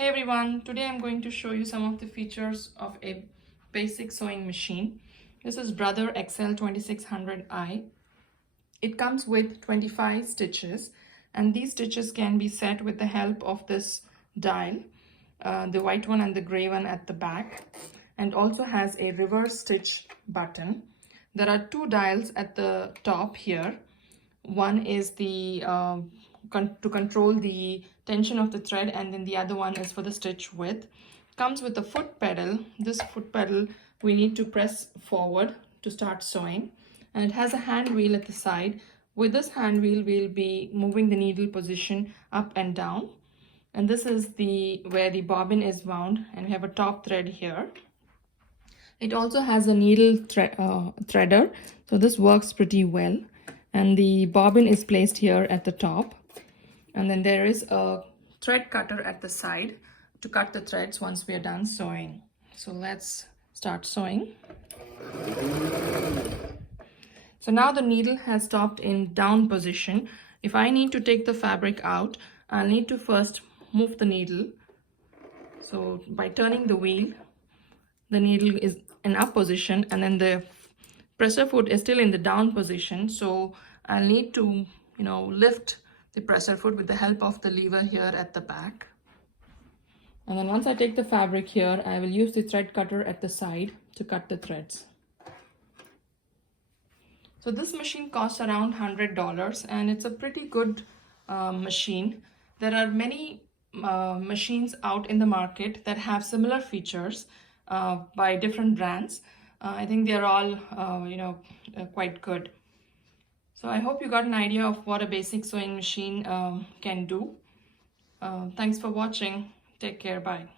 Hey everyone, today I'm going to show you some of the features of a basic sewing machine. This is Brother XL 2600i. It comes with 25 stitches and these stitches can be set with the help of this dial, the white one and the gray one at the back, and also has a reverse stitch button. There are two dials at the top here. One is the to control the tension of the thread, and then the other one is for the stitch width. Comes with a foot pedal. This foot pedal we need to press forward to start sewing, and it has a hand wheel at the side. With this hand wheel we'll be moving the needle position up and down, and this is the where the bobbin is wound, and we have a top thread here. It also has a needle threader, so this works pretty well. And the bobbin is placed here at the top. And then there is a thread cutter at the side to cut the threads once we are done sewing. So let's start sewing. So now the needle has stopped in down position. If I need to take the fabric out, I'll need to first move the needle. So by turning the wheel, the needle is in up position, and then the presser foot is still in the down position. So I'll need to, lift the presser foot with the help of the lever here at the back. And then once I take the fabric here, I will use the thread cutter at the side to cut the threads. So this machine costs around $100 and it's a pretty good machine. There are many machines out in the market that have similar features by different brands. I think they're all, quite good. So I hope you got an idea of what a basic sewing machine can do. Thanks for watching. Take care. Bye.